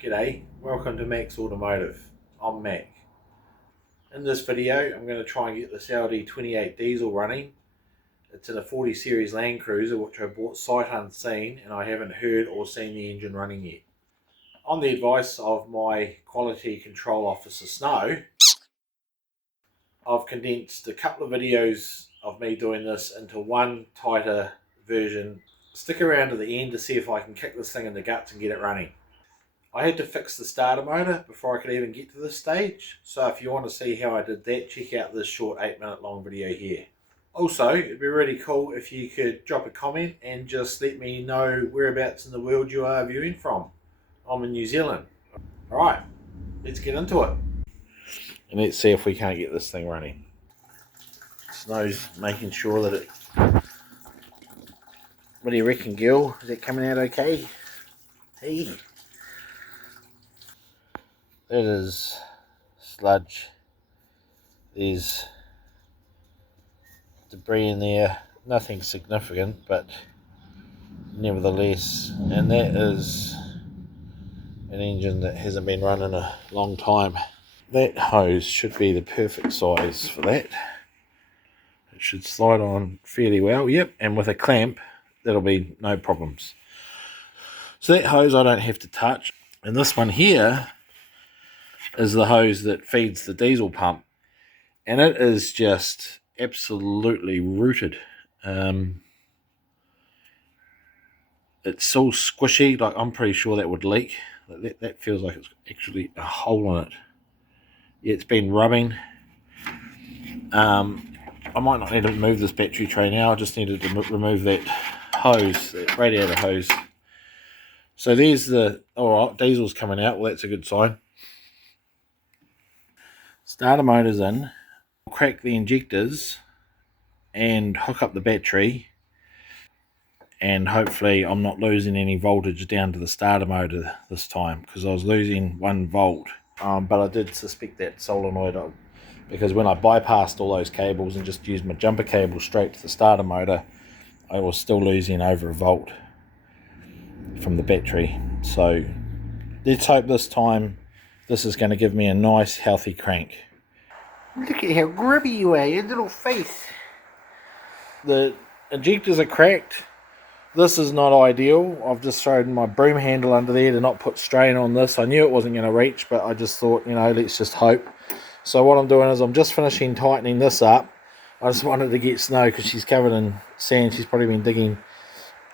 G'day, welcome to Mac's Automotive. I'm Mac. In this video I'm going to try and get this LD28 diesel running. It's in a 40 series Land Cruiser which I bought sight unseen and I haven't heard or seen the engine running yet. On the advice of my quality control officer Snow, I've condensed a couple of videos of me doing this into one tighter version. Stick around to the end to see if I can kick this thing in the guts and get it running. I had to fix the starter motor before I could even get to this stage, so if you want to see how I did that, check out this short 8-minute long video here. Also, it'd be really cool if you could drop a comment and just let me know whereabouts in the world you are viewing from. I'm in New Zealand. Alright, let's get into it. And let's see if we can't get this thing running. Snow's making sure that it... What do you reckon, Gil? Is it coming out okay? Hey? It is sludge. There's debris in there, nothing significant, but nevertheless, and that is an engine that hasn't been run in a long time. That hose should be the perfect size for that. It should slide on fairly well, yep, and with a clamp that'll be no problems. So that hose I don't have to touch, and this one here is the hose that feeds the diesel pump, and it is just absolutely rooted. It's so squishy, like I'm pretty sure that would leak. That feels like it's actually a hole in it. Yeah, it's been rubbing. I might not need to remove this battery tray now. I just needed to remove that hose, that radiator hose. So there's the, alright, diesel's coming out. Well, that's a good sign. Starter motor's in. I'll crack the injectors and hook up the battery, and hopefully I'm not losing any voltage down to the starter motor this time, because I was losing 1 volt. But I did suspect that solenoid, because when I bypassed all those cables and just used my jumper cable straight to the starter motor, I was still losing over 1 volt from the battery. So let's hope this time this is going to give me a nice healthy crank. Look at how grubby you are, your little face. The injectors are cracked. This is not ideal. I've just thrown my broom handle under there to not put strain on this. I knew it wasn't going to reach, but I just thought, you know, let's just hope. So what I'm doing is I'm just finishing tightening this up. I just wanted to get Snow because she's covered in sand. She's probably been digging.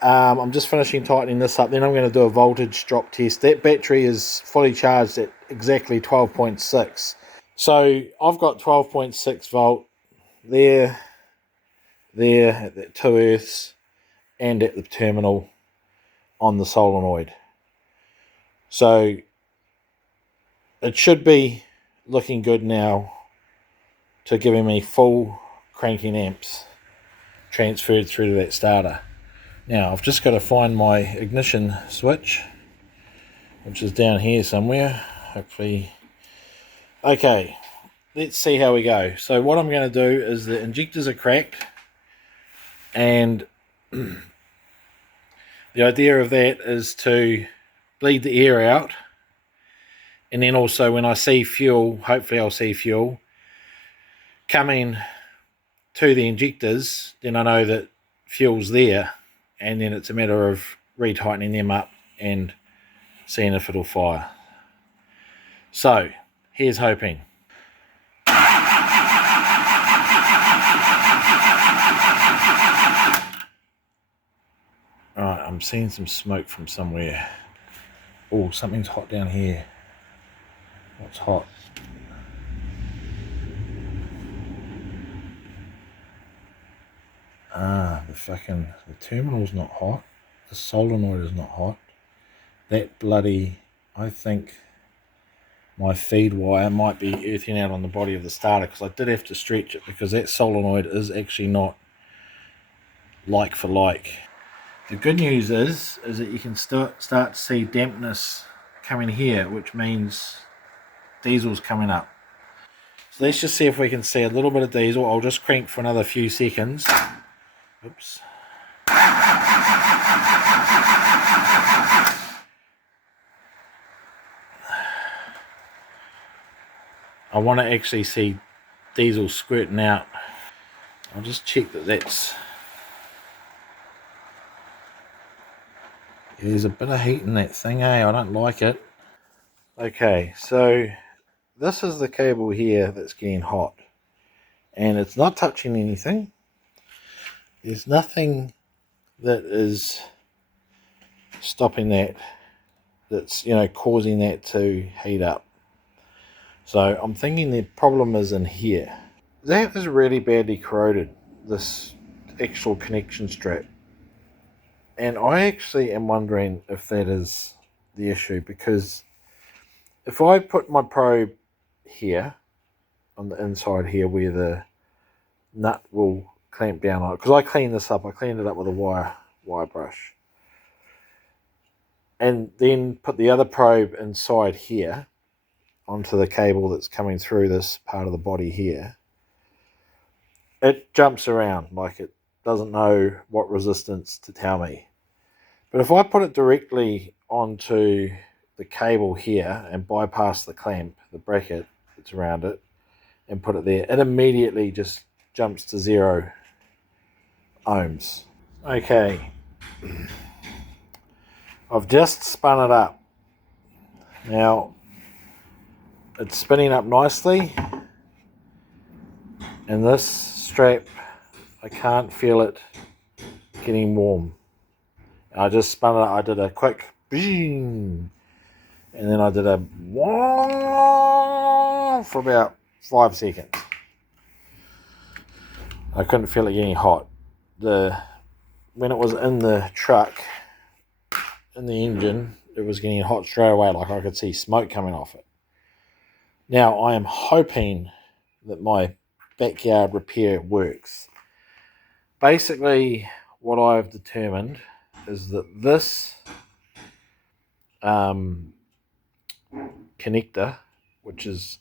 I'm just finishing tightening this up. Then I'm going to do a voltage drop test. That battery is fully charged at exactly 12.6. So I've got 12.6 volt there at the 2 earths, and at the terminal on the solenoid. So it should be looking good now to giving me full cranking amps transferred through to that starter. Now I've just got to find my ignition switch, which is down here somewhere, hopefully. Okay, let's see how we go. So what I'm going to do is, the injectors are cracked, and the idea of that is to bleed the air out, and then also when I see fuel, hopefully I'll see fuel coming to the injectors, then I know that fuel's there, and then it's a matter of retightening them up and seeing if it'll fire. So here's hoping. Right, I'm seeing some smoke from somewhere. Oh, something's hot down here. What's hot? The terminal's not hot. The solenoid is not hot. That bloody, I think my feed wire might be earthing out on the body of the starter, because I did have to stretch it, because that solenoid is actually not like for like. The good news is that you can start to see dampness coming here, which means diesel's coming up. So let's just see if we can see a little bit of diesel. I'll just crank for another few seconds. Oops. I want to actually see diesel squirting out. I'll just check that that's... There's a bit of heat in that thing, eh? I don't like it. Okay, so this is the cable here that's getting hot. And it's not touching anything. There's nothing that is stopping that, that's, you know, causing that to heat up. So I'm thinking the problem is in here. That is really badly corroded, this actual connection strap. And I actually am wondering if that is the issue, because if I put my probe here, on the inside here where the nut will clamp down on it, because I cleaned this up, I cleaned it up with a wire brush, and then put the other probe inside here onto the cable that's coming through this part of the body here, it jumps around like it doesn't know what resistance to tell me. But if I put it directly onto the cable here and bypass the clamp, the bracket that's around it, and put it there, it immediately just jumps to 0 ohms. Okay, I've just spun it up. Now, it's spinning up nicely, and this strap, I can't feel it getting warm. I just spun it up, I did a quick bing, and then I did a for about 5 seconds. I couldn't feel it getting hot. When it was in the truck, in the engine, it was getting hot straight away, like I could see smoke coming off it. Now I am hoping that my backyard repair works. Basically, what I've determined is that this connector, which is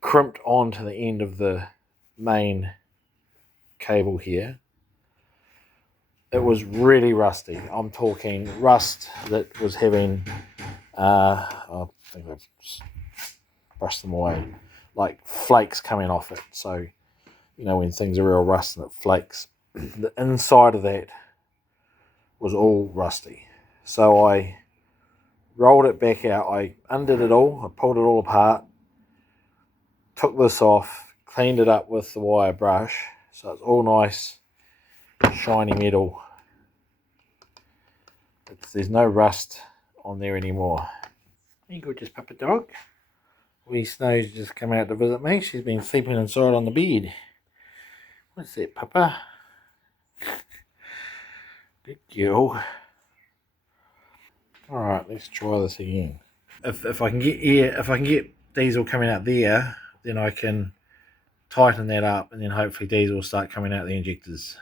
crimped onto the end of the main cable here, it was really rusty. I'm talking rust that was having, I think I've brushed them away, like flakes coming off it. So, you know, when things are real rust and it flakes, the inside of that was all rusty. So I rolled it back out, I undid it all, I pulled it all apart, took this off, cleaned it up with the wire brush, so it's all nice, shiny metal. There's no rust on there anymore. You gorgeous papa dog. Wee Snow's just come out to visit me. She's been sleeping inside on the bed. What's that, papa? Good girl. Alright, let's try this again. If I can get diesel coming out there, then I can tighten that up, and then hopefully diesel will start coming out the injectors.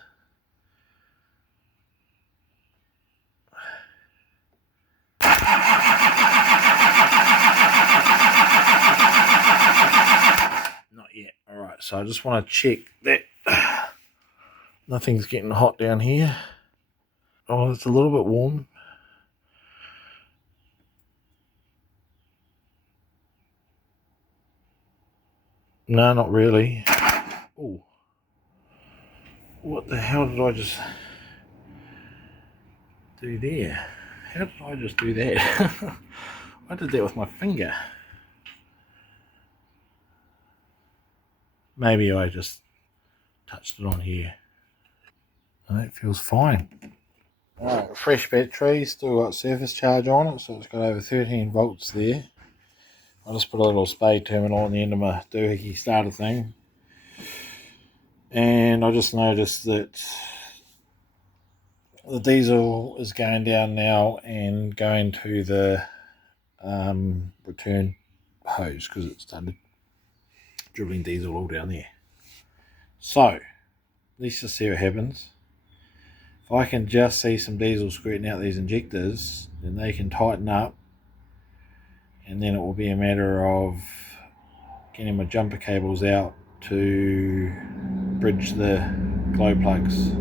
Not yet. Alright, so I just want to check that nothing's getting hot down here. Oh, it's a little bit warm. No, not really. Oh, what the hell did I just do there? How did I just do that? I did that with my finger. Maybe I just touched it on here. And that feels fine. Alright, fresh battery, still got surface charge on it, so it's got over 13 volts there. I just put a little spade terminal on the end of my doohickey starter thing. And I just noticed that the diesel is going down now and going to the return hose, because it started dribbling diesel all down there. So, let's just see what happens. If I can just see some diesel squirting out these injectors, then they can tighten up, and then it will be a matter of getting my jumper cables out to bridge the glow plugs.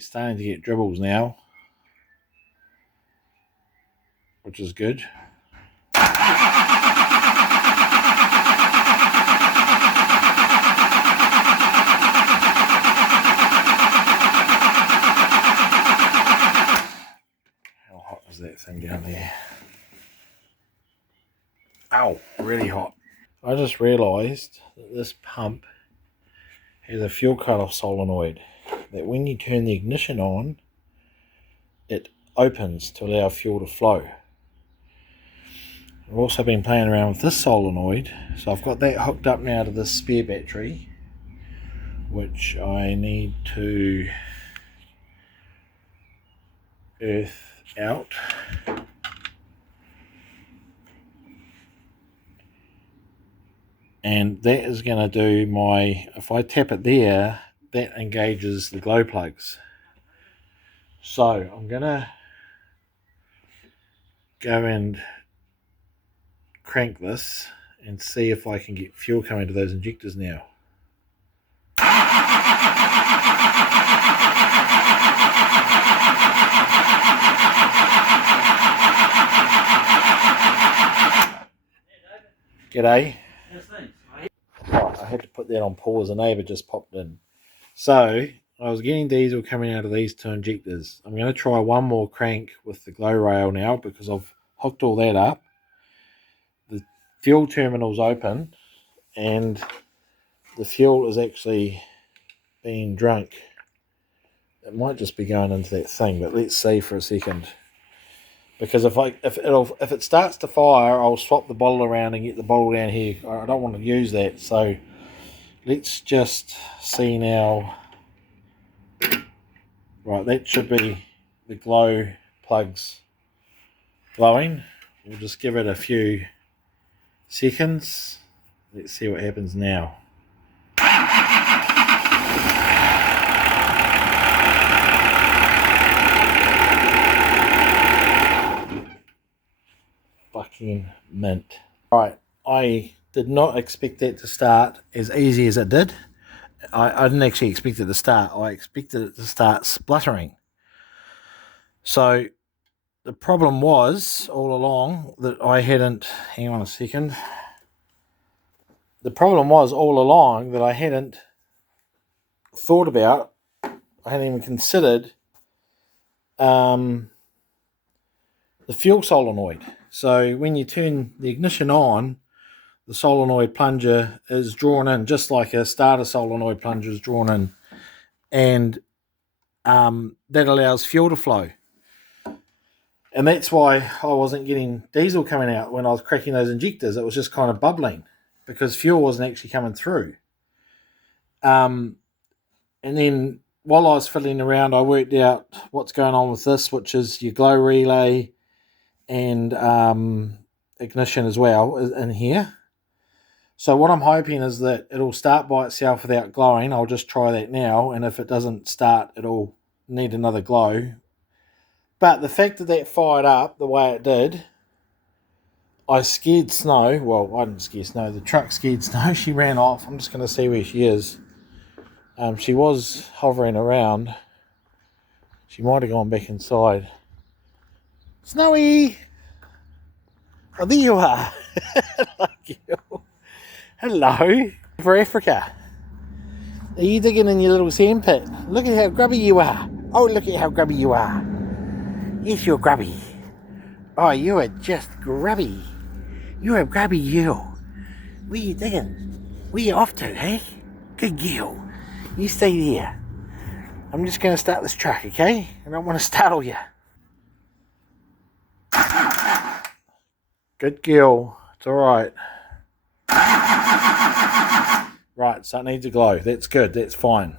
We're starting to get dribbles now, which is good. How hot is that thing down there? Ow, really hot. I just realised that this pump has a fuel cut-off solenoid that when you turn the ignition on, it opens to allow fuel to flow. I've also been playing around with this solenoid, so I've got that hooked up now to this spare battery, which I need to earth out. And that is going to do my, if I tap it there, that engages the glow plugs. So I'm going to go and crank this and see if I can get fuel coming to those injectors now. G'day. Oh, I had to put that on pause. A neighbour just popped in. So I was getting diesel coming out of these two injectors. I'm going to try one more crank with the glow rail now because I've hooked all that up. The fuel terminal's open and the fuel is actually being drunk. It might just be going into that thing, but let's see for a second. Because if it starts to fire, I'll swap the bottle around and get the bottle down here. I don't want to use that, so let's just see now. Right, that should be the glow plugs glowing. We'll just give it a few seconds. Let's see what happens now. Fucking mint. Right, I did not expect that to start as easy as it did. I didn't actually expect it to start. I expected it to start spluttering. So the problem was all along that I hadn't, hang on a second. The problem was all along that I hadn't thought about, I hadn't even considered the fuel solenoid. So when you turn the ignition on, the solenoid plunger is drawn in just like a starter solenoid plunger is drawn in, and that allows fuel to flow. And that's why I wasn't getting diesel coming out when I was cracking those injectors. It was just kind of bubbling because fuel wasn't actually coming through. And then while I was fiddling around, I worked out what's going on with this, which is your glow relay and ignition as well in here. So what I'm hoping is that it'll start by itself without glowing. I'll just try that now, and if it doesn't start, it'll need another glow. But the fact that that fired up the way it did, I scared Snow. Well, I didn't scare Snow. The truck scared Snow. She ran off. I'm just going to see where she is. She was hovering around. She might have gone back inside. Snowy! Oh, there you are. Hello. For Africa. Are you digging in your little sandpit? Look at how grubby you are. Oh, look at how grubby you are. Yes, you're grubby. Oh, you are just grubby. You are grubby, you. Where you digging? Where you off to, hey? Good girl. You stay there. I'm just going to start this truck, okay? I don't want to startle you. Good girl. It's alright. Right, so it needs a glow. That's good. That's fine.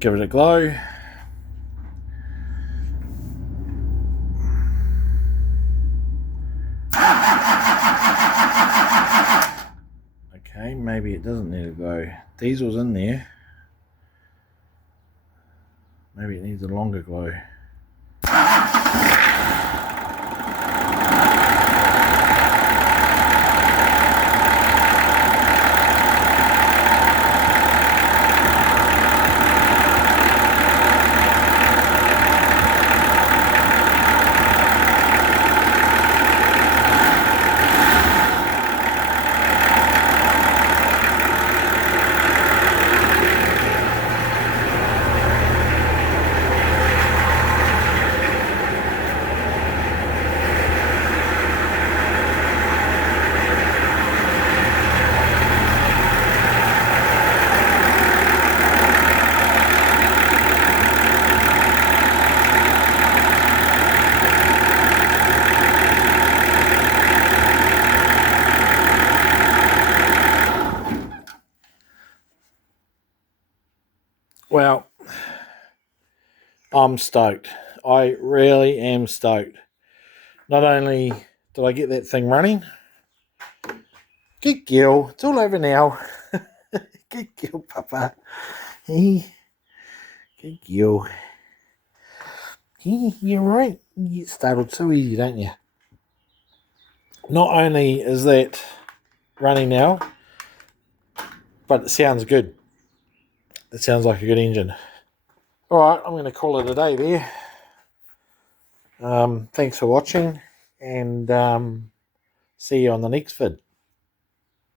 Give it a glow. Okay, maybe it doesn't need a glow. Diesel's in there. Maybe it needs a longer glow. Well, I'm stoked. I really am stoked. Not only did I get that thing running, good girl, it's all over now. Good girl, Papa. Hey, good girl. Hey, you're right. You get startled so easy, don't you? Not only is that running now, but it sounds good. It sounds like a good engine. Alright, I'm going to call it a day there. Thanks for watching, and see you on the next vid.